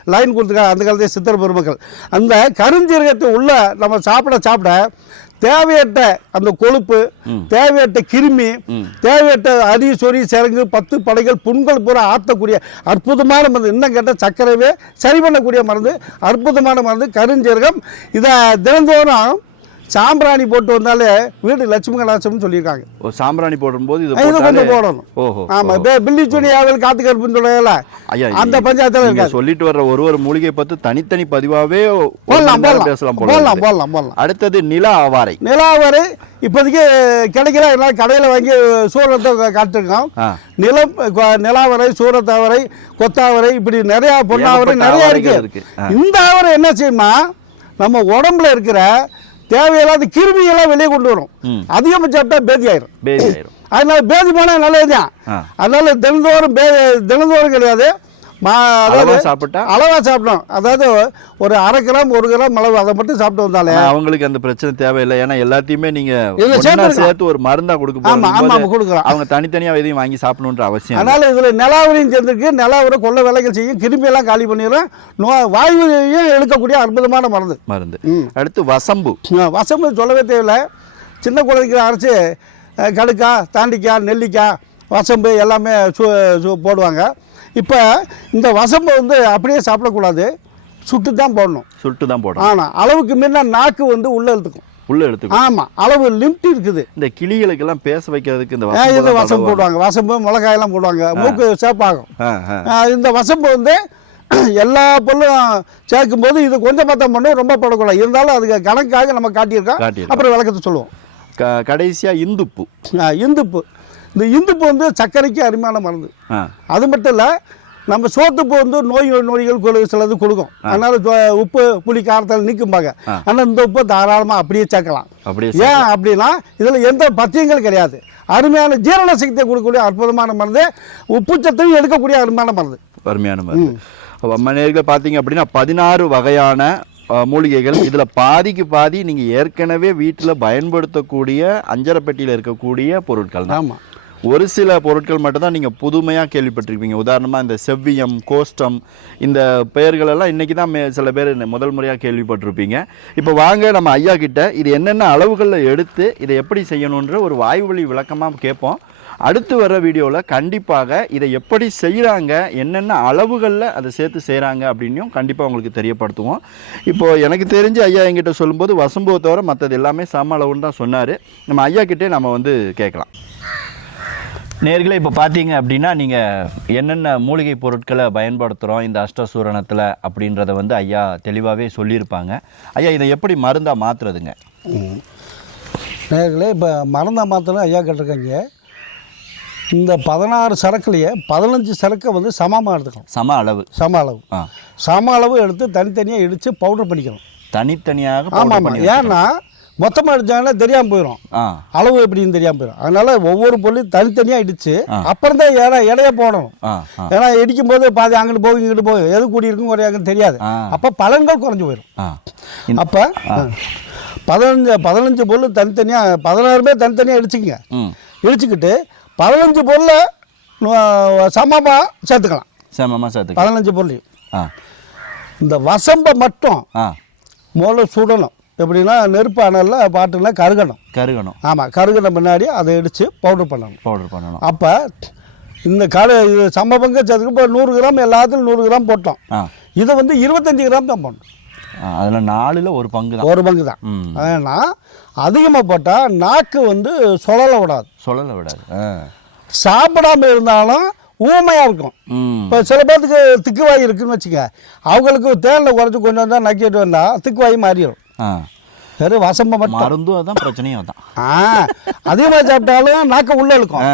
லைன் கொடுத்துருக்காங்க அந்த காலத்தில் சித்தர் பெருமக்கள். அந்த கருஞ்சீரகத்தை உள்ள நம்ம சாப்பிட சாப்பிட தேவையற்ற அந்த கொழுப்பு தேவையற்ற கிருமி தேவையற்ற அரி சொறி சிறங்கு பத்து படைகள் புண்கள் பூரா ஆற்றக்கூடிய அற்புதமான மருந்து. இன்னும் கேட்டால் சர்க்கரைவே சரி பண்ணக்கூடிய மருந்து அற்புதமான மருந்து கருஞ்சீரகம். இதை தினந்தோறும் சாம்பிராணி போட்டு வந்தாலே வீடு லட்சுமி கலாச்சம்னு சொல்லியிருக்காங்க. ஓ சாம்பிராணி போடும்போது இது கொஞ்சம் போடணும். ஓஹோ ஆமா இப்ப பில்லி சுனி ஆவல் காத்து கருப்புன்னு சொல்லல அந்த பஞ்சாயத்துல இருக்காது. சொல்லிட்டு வர்ற ஒரு ஒரு மூலிகை பத்தி தனித்தனி பதிவாவே ஒரு போடலாம் போடலாம் போடலாம். போடலாம் போடலாம். அடுத்தது நில ஆவாரை. நிலாவரை இப்போதைக்கு கிடைக்கல எல்லாம் கடையில் வாங்கி சூரத்தை காட்டிருக்கோம். நிலம் நிலாவரை சூரத்தாவரை கொத்தாவரை இப்படி நிறைய பொன்னாவரை ஏகப்பட்ட நிறைய இருக்கு. இந்த ஆவரை என்ன செய்யுமா நம்ம உடம்புல இருக்கிற தேவையில்லாத கிருமியெல்லாம் வெளியே கொண்டு வரும். அதிகமாக சாப்பிட்டா பேதி ஆயிரும் பேதி ஆயிரும் அதனால பேதி போனால் நல்லதுதான். ஆ. அதனால தினந்தோறும் தினந்தோறும் கிடையாது. மா அளவா அதாவது சாப்பிட்டா? அளவா சாப்பிடணும். அதாவது ஒரு அரை கிராம் ஒரு கிராம் அளவு அதை மட்டும் சாப்பிட்டு வந்தாலே. அவங்களுக்கு அந்த பிரச்சனை தேவையில்லை. ஏன்னா எல்லாத்தையுமே நீங்க இதுல ஒண்ணா சேர்த்திருக்கோம். சேர்த்து ஒரு மருந்தா கொடுக்க ஆமா, ஆமா, போகும்போது ஆமா, கொடுக்குறோம். அவங்க தனித்தனியா எதையும் வாங்கி சாப்பிடணுன்ற அவசியம். அதனால இதுல நிலாவரியும் சேர்ந்துருக்கு. நிலாவரை கொள்ள வேலைகள் செய்யும். கிருமியெல்லாம் காலி பண்ணிடும் நோ வாயுவையும் இழுக்கக்கூடிய அற்புதமான மருந்து. மருந்து. அடுத்து வசம்பு. வசம்பு சொல்லவே தேவையில்லை. சின்ன குழந்தைக்கு அரைச்சி கடுக்காய் தாண்டிக்காய் நெல்லிக்காய் வசம்பு எல்லாமே சு- போடுவாங்க. இப்போ இந்த வசம்பு வந்து அப்படியே சாப்பிடக்கூடாது. சுட்டு தான் போடணும். சுட்டு தான் போடணும். ஆனால் அளவுக்கு முன்ன நாக்கு வந்து உள்ள இழுத்துக்கும். உள்ள எடுத்துக்கோ ஆமாம் அளவு லிமிட் இருக்குது. இந்த கிளிகளுக்கு எல்லாம் பேச வைக்கிறதுக்கு இந்த இது தடவுவாங்க. போடுவாங்க? வசம்பு மிளகாயெல்லாம் போடுவாங்க. மூக்கு சேப்பாகும். இந்த வசம்பு வந்து எல்லா பொருளும் சேர்க்கும் போது இது கொஞ்சம் பார்த்தா மட்டும் ரொம்ப போடக்கூடாது. இருந்தாலும் அதுக்கு கணக்காக நம்ம காட்டியிருக்கோம். அப்புறம் விளக்கத்தை சொல்லுவோம். க- கடைசியா இந்துப்பு. இந்துப்பு. இந்த இந்துப்பு வந்து சர்க்கரைக்கு அருமையான மருந்து. அது மட்டும் இல்லை நம்ம சோத்துப்பு வந்து நோய் நோய்கள் சிலது கொடுக்கும். அதனால உப்பு புளி காரத்தில் நீக்கும்பாங்க. ஆனால் இந்த உப்பை தாராளமாக அப்படியே சேர்க்கலாம். ஏன் அப்படின்னா இதில் எந்த பத்தியங்கள் கிடையாது. அருமையான ஜீரண சக்தியை கொடுக்கக்கூடிய அற்புதமான மருந்து. உப்பு சத்தையும் எடுக்கக்கூடிய அருமையான மருந்து. அருமையான மருந்து. நேர்களை பார்த்தீங்க அப்படின்னா பதினாறு வகையான மூலிகைகள். இதுல பாதிக்கு பாதி நீங்க ஏற்கனவே வீட்டுல பயன்படுத்தக்கூடிய அஞ்சரைப்பெட்டியில இருக்கக்கூடிய பொருட்கள் தான் ஆமாம் ஒரு சில பொருட்கள் மட்டும்தான் நீங்கள் புதுமையாக கேள்விப்பட்டிருப்பீங்க. உதாரணமாக இந்த செவ்வியம் கோஷ்டம் இந்த பெயர்களெல்லாம் இன்றைக்கி தான் மே- சில பேர் முதல் முறையாக கேள்விப்பட்டிருப்பீங்க. இப்போ வாங்க நம்ம ஐயா கிட்ட இது என்னென்ன அளவுகளில் எடுத்து இதை எப்படி செய்யணுன்ற ஒரு வாய்வழி விளக்கமாக கேட்போம். அடுத்து வர வீடியோவில் கண்டிப்பாக இதை எப்படி செய்கிறாங்க என்னென்ன அளவுகளில் அதை சேர்த்து செய்கிறாங்க அப்படின்னும் கண்டிப்பாக உங்களுக்கு தெரியப்படுத்துவோம். இப்போது எனக்கு தெரிஞ்சு ஐயா என்கிட்ட சொல்லும்போது வசம்புவை தவிர மற்றது எல்லாமே சம அளவுன்னு தான் சொன்னார். நம்ம ஐயா கிட்டே நம்ம வந்து கேட்கலாம். நேர்களே இப்போ பார்த்தீங்க அப்படின்னா நீங்கள் என்னென்ன மூலிகை பொருட்களை பயன்படுத்துகிறோம் இந்த அஷ்டசூரணத்தில் அப்படின்றத வந்து ஐயா தெளிவாகவே சொல்லியிருப்பாங்க. ஐயா இதை எப்படி மருந்தாக மாற்றுறதுங்க நேர்களே இப்போ மறந்த மாத்திரம் ஐயா கேட்டிருக்காங்க. இந்த பதினாறு சரக்குலையே பதினஞ்சு சரக்கை வந்து சமமாக எடுத்துக்கணும். சம அளவு. சம அளவு. ஆ. சம அளவு எடுத்து தனித்தனியாக இடித்து பவுடர் பண்ணிக்கணும். தனித்தனியாக ஆமாம். ஏன்னா மொத்தமாக அடித்தாங்கன்னா தெரியாமல் போயிடும் அளவு எப்படின்னு தெரியாமல் போயிடும் அதனால ஒவ்வொரு பொருளையும் தனித்தனியாக இடித்து அப்புறம் தான் எடை எடையை போடணும். ஏன்னா இடிக்கும் போது பாதி அங்கிட்டு போகும் இங்கிட்டு போகும். எது கூடி இருக்கும் குறையாங்கன்னு தெரியாது. அப்போ பலன்கள் குறைஞ்சு போயிடும் அப்போ பதினஞ்சு பதினஞ்சு பொருள் தனித்தனியாக பதினாறு பேர் தனித்தனியாக இடிச்சுக்கங்க இடிச்சுக்கிட்டு பதினஞ்சு பொருளை சமமாக சேர்த்துக்கலாம். சமமாக சேர்த்துக்க பதினஞ்சு பொருளையும். இந்த வசம்பை மட்டும் முதல்ல சுடணும். எப்படின்னா நெருப்பு அனலில் பாட்டுனா கருகணும். கருகணும். ஆமாம் கருகின முன்னாடி அதை இடித்து பவுடர் பண்ணணும். பவுடர் பண்ணணும். அப்போ இந்த கரு இது சம பங்கு சேர்த்துக்கு இப்போ நூறு கிராம் எல்லாத்துலையும் நூறு கிராம் போட்டோம். இதை வந்து இருபத்தஞ்சி கிராம் தான் போடணும். அதில் நாலில் ஒரு பங்கு தான். ஒரு பங்கு தான். ஏன்னா அதிகமாக போட்டால் நாக்கு வந்து சுழல விடாது. சொல்லலை விடாது. சாப்பிடாம இருந்தாலும் ஊமையாக இருக்கும். இப்போ சில பேர்த்துக்கு திக்குவாய் இருக்குன்னு வச்சுக்க அவங்களுக்கு தேனில் குறைச்சி கொண்டு வந்தால் நக்கிட்டு வந்தால் திக்குவாய் மாறிடும். வெறும் வசம்பை மட்டும். மருந்தும் அதான் பிரச்சனையும் அதான். ஆ அதிகமாக சாப்பிட்டாலும் நாக்கு உள்ளே இழுக்கும்.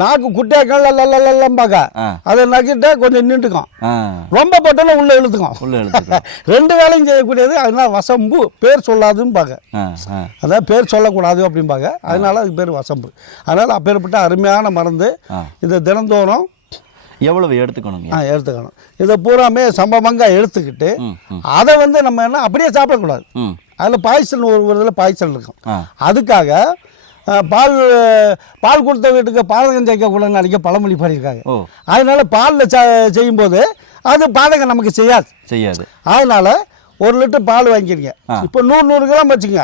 நாக்கு குட்டியாக்கள் லல்லம்பாக்க. அதை நக்கிட்டா கொஞ்சம் நின்றுக்கும். ரொம்ப போட்டாலும் உள்ளே இழுத்துக்கும். உள்ள எடுத்துக்கலாம் ரெண்டு வேலையும் செய்யக்கூடியது அதனால வசம்பு பேர் சொல்லாதுன்னு பார்க்க அதான் பேர் சொல்லக்கூடாது அப்படிம்பாங்க அதனால அதுக்கு பேர் வசம்பு. அதனால் அப்பேற்பட்ட அருமையான மருந்து. இதை தினந்தோறும் எவ்வளவு எடுத்துக்கணுங்க? ஆ எடுத்துக்கணும். இதை பூராமே சம்பவங்க எடுத்துக்கிட்டு அதை வந்து நம்ம என்ன அப்படியே சாப்பிடக்கூடாது. அதில் பாய்ச்சல் ஒரு ஒரு இதில் பாய்ச்சல் இருக்கும். அதுக்காக பால் பால் கொடுத்த வீட்டுக்கு பாதகம் சேர்க்கக்கூடாதுன்னு அடிக்க பழமொழி பாடியிருக்காங்க. ஓ. அதனால பாலில் செய்யும்போது அது பாதகம் நமக்கு செய்யாது. செய்யாது. அதனால் ஒரு லிட்டர் பால் வாங்கிக்கிறீங்க ஆ. இப்போ நூறு நூறு கிராம் வச்சுங்க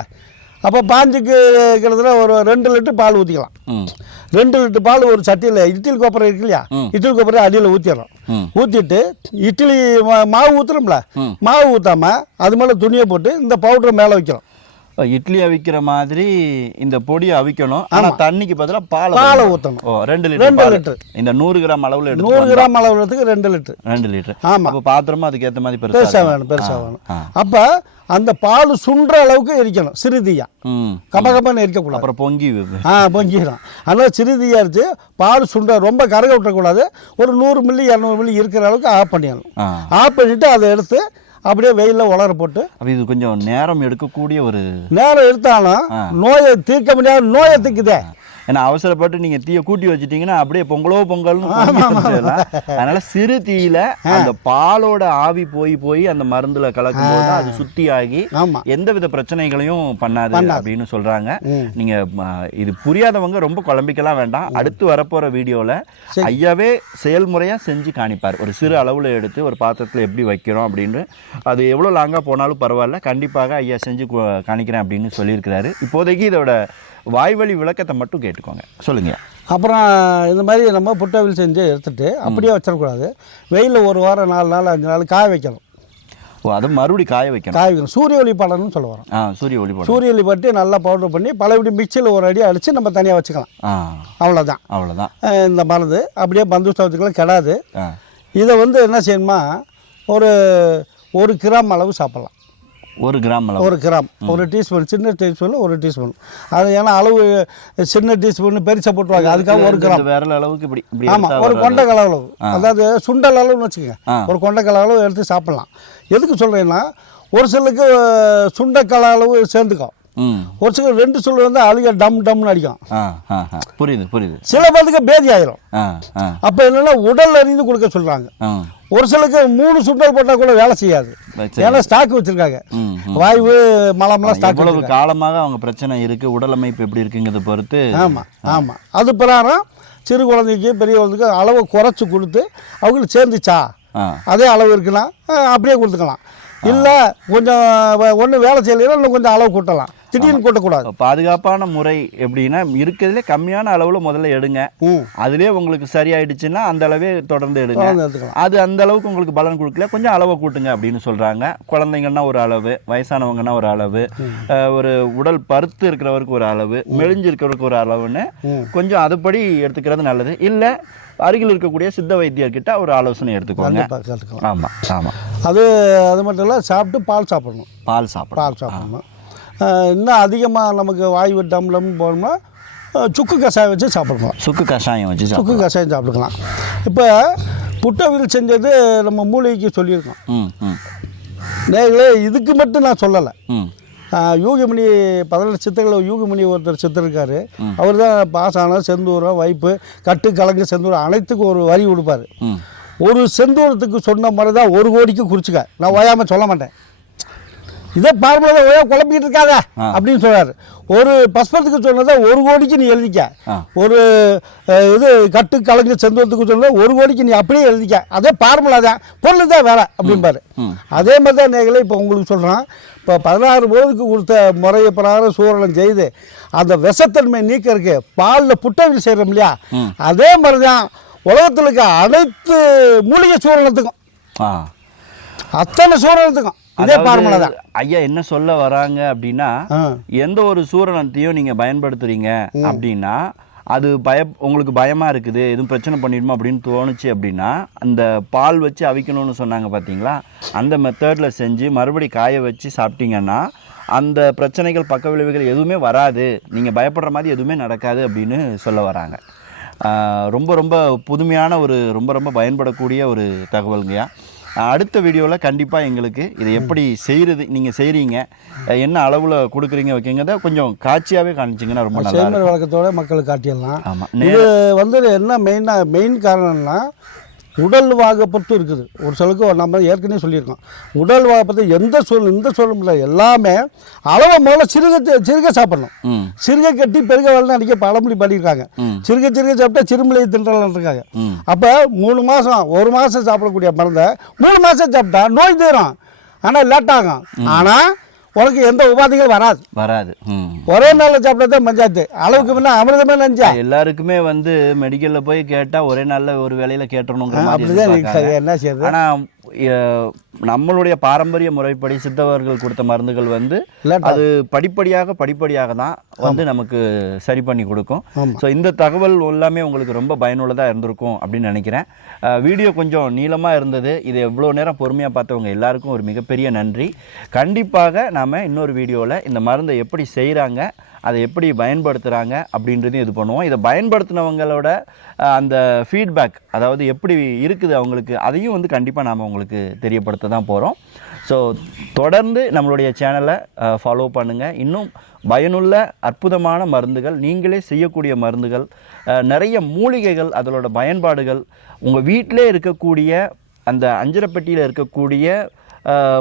அப்போ பாஞ்சுக்கு கிட்டத்தட்ட ஒரு ரெண்டு லிட்டர் பால் ஊற்றிக்கலாம் ரெண்டு லிட்டர் பால் ஒரு சட்டியில் இட்லி கொப்பரை இருக்கு இல்லையா. இட்லி கொப்பரை அடியில் ஊற்றிடுறோம் ஊற்றிட்டு இட்லி மாவு ஊற்றுறோம்ல. மாவு ஊற்றாம அது மேலே துணியை போட்டு இந்த பவுடரை மேலே வைக்கிறோம் இட்லி அவிக்கிற மாதிரி இந்த பொடியை அவிக்கணும் ஆனா தண்ணிக்கு பதிலா பாலை பாலை. ஊற்றணும் ஓ ரெண்டு லிட்டர் ரெண்டு. லிட்டர். இந்த நூறு கிராம் அளவுல எடுத்து நூறு கிராம் அளவுறதுக்கு ரெண்டு லிட்டர் ரெண்டு லிட்டர் ஆமா. அப்போ பாத்திரமும் அதுக்கு ஏத்த மாதிரி பெருசா பெருசாக. வேணும் பெருசாக வேணும். அப்போ அந்த பால் சுண்டுற அளவுக்கு எரிக்கணும். சிறுதியா. ம் கப கபன்னு எரிக்கக்கூடாது. அப்புறம் பொங்கி ஆ பொங்கிடும் அதனால் சிறுதியாக அரிச்சு பால் சுண்ட ரொம்ப கருக விட்டுறக்கூடாது. ஒரு நூறு மில்லி இரநூறு மில்லி இருக்கிற அளவுக்கு ஆஃப் பண்ணிடணும். ஆஃப் பண்ணிவிட்டு அதை எடுத்து அப்படியே வெயிலில் உலர போட்டு. இது கொஞ்சம் நேரம் எடுக்கக்கூடிய ஒரு நேரம் எடுத்தாலும். நோயை தீர்க்க முடியாத நோயை தீக்குதே ஏன்னா அவசரப்பட்டு நீங்க தீய கூட்டி வச்சிட்டீங்கன்னா அப்படியே பொங்கலோ பொங்கல்னு. அதனால சிறு தீயில அந்த பாலோட ஆவி போய் போய் அந்த மருந்துல கலக்கும் போது அது சுத்தி ஆகி ஆமாம் எந்தவித பிரச்சனைகளையும் பண்ணாது அப்படின்னு சொல்றாங்க. நீங்க இது புரியாதவங்க ரொம்ப குழம்பிக்கலாம் வேண்டாம். அடுத்து வரப்போற வீடியோல ஐயாவே செயல்முறையா செஞ்சு காணிப்பார். ஒரு சிறு அளவுல எடுத்து ஒரு பாத்திரத்துல எப்படி வைக்கிறோம் அப்படின்னு அது எவ்வளவு லாங்கா போனாலும் பரவாயில்ல. கண்டிப்பாக ஐயா செஞ்சு காணிக்கிறேன் அப்படின்னு சொல்லியிருக்கிறாரு. இப்போதைக்கு இதோட வாய்வழி விளக்கத்தை மட்டும் கேட்டுக்கோங்க. சொல்லுங்க. அப்புறம் இந்த மாதிரி நம்ம புட்டவில் செஞ்சு எடுத்துட்டு அப்படியே வச்சிடக்கூடாது. வெயிலில் ஒரு வாரம் நாலு நாள் அஞ்சு நாள் காய வைக்கணும். ஓ அதை மறுபடி காய வைக்கணும். காய வைக்கணும். சூரிய ஒளி படணும்னு சொல்ல வரோம். ஆ சூரிய ஒளி போடும் சூரிய ஒளி பட்டு நல்லா பவுடர் பண்ணி பழையபடி மிக்சியில் ஒரு அடி அடித்து நம்ம தனியாக வச்சுக்கலாம். அவ்வளோதான் அவ்வளோதான் இந்த மருந்து. அப்படியே பந்துஸ்தா வச்சுக்கலாம் கெடாது. இதை வந்து என்ன செய்யணுமா ஒரு ஒரு கிராம் அளவு சாப்பிட்லாம். ஒரு கிராம் ஒரு கிராம். ஒரு டீஸ்பூன் சின்ன டீஸ்பூனில் ஒரு டீஸ்பூன். அது ஏன்னா அளவு சின்ன டீஸ்பூன் பெருசாக போட்டுருவாங்க. அதுக்காக ஒரு கிராம். விரல் அளவுக்கு இப்படி இப்படி ஆமாம் ஒரு. கொண்டைக்கல் அளவு. அதாவது சுண்டல் அளவுன்னு வச்சுக்கோங்க. ஒரு கொண்டைக்கல் அளவு எடுத்து சாப்பிட்லாம். எதுக்கு சொல்கிறேன்னா ஒரு சிலருக்கு சுண்டைக்கல் அளவு சேர்ந்துக்கும். ஒரு சிலர் ரெண்டு சுள் வந்து அழுக டம் டம்னு அடிக்கும். புரியுது புரியுது. சில பேர்த்துக்கு பேதி ஆயிரும். அப்போ என்னன்னா உடல் அறிந்து கொடுக்க சொல்கிறாங்க ஆ. ஒரு சிலருக்கு மூணு சுண்டல் போட்டால் கூட வேலை செய்யாது. ஏன்னா ஸ்டாக் வச்சுருக்காங்க. வாய்வு மலம்லாம் ஸ்டாக் எவ்வளவு காலமாக அவங்க பிரச்சனை இருக்கு உடல் அமைப்பு எப்படி இருக்குங்கிறத பொறுத்து. ஆமாம் ஆமாம் அது பிரகாரம் சிறு குழந்தைக்கு பெரிய குழந்தைக்கு அளவை குறைச்சி கொடுத்து அவங்களுக்கு சேர்ந்துச்சா? அதே அளவு இருக்குன்னா அப்படியே கொடுத்துக்கலாம். இல்லை கொஞ்சம் ஒன்றும் வேலை செய்யலைன்னா இன்னும் கொஞ்சம் அளவு கூட்டலாம். திடீர்னு கொட்டக்கூடாது. பாதுகாப்பான முறை எப்படின்னா இருக்கிறதுல கம்மியான அளவில் முதல்ல எடுங்க. அதுலேயே உங்களுக்கு சரியாயிடுச்சுன்னா அந்த அளவே தொடர்ந்து எடுங்க. அது அந்த அளவுக்கு உங்களுக்கு பலன் கொடுக்கல. கொஞ்சம் அளவை கூட்டுங்க அப்படின்னு சொல்றாங்க. குழந்தைங்கன்னா ஒரு அளவு வயசானவங்கன்னா ஒரு அளவு ஒரு உடல் பருத்து இருக்கிறவருக்கு ஒரு அளவு மெலிஞ்சு இருக்கிறவருக்கு ஒரு அளவுன்னு. கொஞ்சம் அதுபடி எடுத்துக்கிறது நல்லது. இல்லை அருகில் இருக்கக்கூடிய சித்த வைத்தியர்கிட்ட ஒரு ஆலோசனை எடுத்துக்கோங்க. ஆமா ஆமா. அது அது மட்டும் இல்லை சாப்பிட்டு பால் சாப்பிடணும். பால் சாப்பிடணும். பால் சாப்பிடணும். இன்னும் அதிகமாக நமக்கு வாய்வு டம்ளம் அஹ் சுக்கு கஷாயம் வச்சு சாப்பிடலாம். சுக்கு கஷாயம் வச்சு சுக்கு கஷாயம் சாப்பிட்டுக்கலாம். இப்போ புட்டவில் செஞ்சது நம்ம மூலிகைக்கு சொல்லியிருக்கோம். நேர்களே இதுக்கு மட்டும் நான் சொல்லலை. யூகமணி பதினெட்டு சித்தர்கள் யூகமணி ஒருத்தர் சித்தர் இருக்கார் அவர் தான் பாசானம் செந்தூரம் வைப்பு கட்டு கலங்கு செந்தூரம் அனைத்துக்கும் ஒரு வரி கொடுப்பார். ஒரு செந்தூரத்துக்கு சொன்ன மாதிரி தான் ஒரு கோடிக்கு குறிச்சிக்க. நான் ஓயாமல் சொல்ல மாட்டேன். இதே பார்முலா ஓயா குழப்பிக்கிட்டு இருக்காத. அப்படின்னு சொல்றாரு. ஒரு பஸ்பத்துக்கு சொன்னதை ஒரு கோடிக்கு நீ எழுதிக்க. ஒரு இது கட்டு கலங்கு செந்தூரத்துக்கு சொன்னதை ஒரு கோடிக்கு நீ அப்படியே எழுதிக்க. அதே பார்முலா தான். பொருள் தான் வேற அப்படிம்பாரு. அதே மாதிரி தான் நேர்களே இப்போ உங்களுக்கு சொல்கிறோம் இப்போ பதினாறு போதுக்கு கொடுத்த முறையை பிரகாரம் சூரணம் செய்து அந்த விஷத்தன்மை நீக்கிறதுக்கு பாலில் புட்டவில் செய்கிறோம் இல்லையா. அதே மாதிரி தான் உலகத்தில் இருக்க அனைத்து மூலிகை சூரணத்துக்கும் அத்தனை சூரணத்துக்கும் இதே பார்முலா தான். ஐயா என்ன சொல்ல வராங்க அப்படின்னா எந்த ஒரு சூரணத்தையும் நீங்க பயன்படுத்துறீங்க அப்படின்னா அது பய உங்களுக்கு பயமா இருக்குது எதுவும் பிரச்சனை பண்ணிடுமா அப்படின்னு தோணுச்சு அப்படின்னா அந்த பால் வச்சு அவிக்கணும்னு சொன்னாங்க பார்த்தீங்களா அந்த மெத்தடில் செஞ்சு மறுபடி காய வச்சு சாப்பிட்டீங்கன்னா அந்த பிரச்சனைகள் பக்க விளைவுகள் எதுவுமே வராது. நீங்கள் பயப்படுற மாதிரி எதுவுமே நடக்காது அப்படின்னு சொல்ல வராங்க. ரொம்ப ரொம்ப புதுமையான ஒரு ரொம்ப ரொம்ப பயன்படக்கூடிய ஒரு தகவலுங்கய்யா. அடுத்த வீடியோவில் கண்டிப்பாக எங்களுக்கு இதை எப்படி செய்கிறது நீங்கள் செய்கிறீங்க என்ன அளவில் கொடுக்குறீங்க வைக்கிறத கொஞ்சம் காட்சியாகவே காமிச்சிங்கன்னா ரொம்ப நல்லா வழக்கத்தோட மக்களுக்கு காட்டிடலாம். ஆமாம் இது வந்து என்ன மெயினாக மெயின் காரணம்னா உடல் வாகை பொறுத்து இருக்குது. ஒரு சிலருக்கு நம்ம ஏற்கனவே சொல்லியிருக்கோம். உடல் வாகை பொறுத்து எந்த சூழல் இந்த இல்லை. எல்லாமே அளவை முதல்ல சிறுக சிறுக சாப்பிடணும். சிறுகை கட்டி பெருக வரலாம் அன்றைக்கி பழமொழி பாடியிருக்காங்க ம். சிறுக சிறுக சாப்பிட்டா சிறுமலையை தின்றலாம் இருக்காங்க அப்போ மூணு மாதம் ஒரு மாதம் சாப்பிடக்கூடிய மருந்தை மூணு மாதம் சாப்பிட்டா நோய் தீரும். ஆனால் லேட் ஆகும் ஆனால் உனக்கு எந்த உபாதைகள் வராது. வராது. ஒரே நாளில் சாப்பிட்டா தான் பஞ்சாயத்து அளவுக்கு முன்ன அமிர்தமே நஞ்சா. எல்லாருக்குமே வந்து மெடிக்கல்ல போய் கேட்டா ஒரே நாள்ல ஒரு வேலையில மாதிரி. எதிர்பார்க்காங்க. என்ன செய்யறது ஆனா எ- நம்மளுடைய பாரம்பரிய முறைப்படி சித்தவர்கள் கொடுத்த மருந்துகள் வந்து அது படிப்படியாக படிப்படியாக தான் வந்து நமக்கு சரி பண்ணி கொடுக்கும். ஸோ இந்த தகவல் எல்லாமே உங்களுக்கு ரொம்ப பயனுள்ளதாக இருந்திருக்கும் அப்படின்னு நினைக்கிறேன். வீடியோ கொஞ்சம் நீளமாக இருந்தது. இது எவ்வளோ நேரம் பொறுமையாக பார்த்தவங்க எல்லாருக்கும் ஒரு மிகப்பெரிய நன்றி. கண்டிப்பாக இல்லாமல் இன்னொரு வீடியோவில் இந்த மருந்தை எப்படி செய்கிறாங்க அதை எப்படி பயன்படுத்துகிறாங்க அப்படின்றதையும் இது பண்ணுவோம். இதை பயன்படுத்தினவங்களோட அந்த ஃபீட்பேக் அதாவது எப்படி இருக்குது அவங்களுக்கு அதையும் வந்து கண்டிப்பாக நாம் உங்களுக்கு தெரியப்படுத்த தான் போகிறோம் ஸோ தொடர்ந்து நம்மளுடைய சேனலை ஃபாலோ பண்ணுங்கள் இன்னும் பயனுள்ள அற்புதமான மருந்துகள் நீங்களே செய்யக்கூடிய மருந்துகள் நிறைய மூலிகைகள் அதனோட பயன்பாடுகள் உங்கள் வீட்டிலே இருக்கக்கூடிய அந்த அஞ்சரப்பெட்டியில் இருக்கக்கூடிய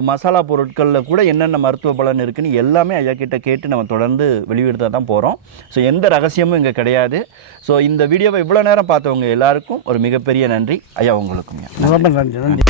மசாலா பொருட்களில் கூட என்னென்ன மருத்துவ பலன் இருக்குன்னு எல்லாமே ஐயா கிட்ட கேட்டு நம்ம தொடர்ந்து வெளியிடுத்த தான் போகிறோம் ஸோ எந்த ரகசியமும் இங்கே கிடையாது. ஸோ இந்த வீடியோவை இவ்வளோ நேரம் பார்த்தவங்க எல்லாருக்கும் ஒரு மிகப்பெரிய நன்றி. ஐயா உங்களுக்கும் ரொம்ப நன்றி நன்றி.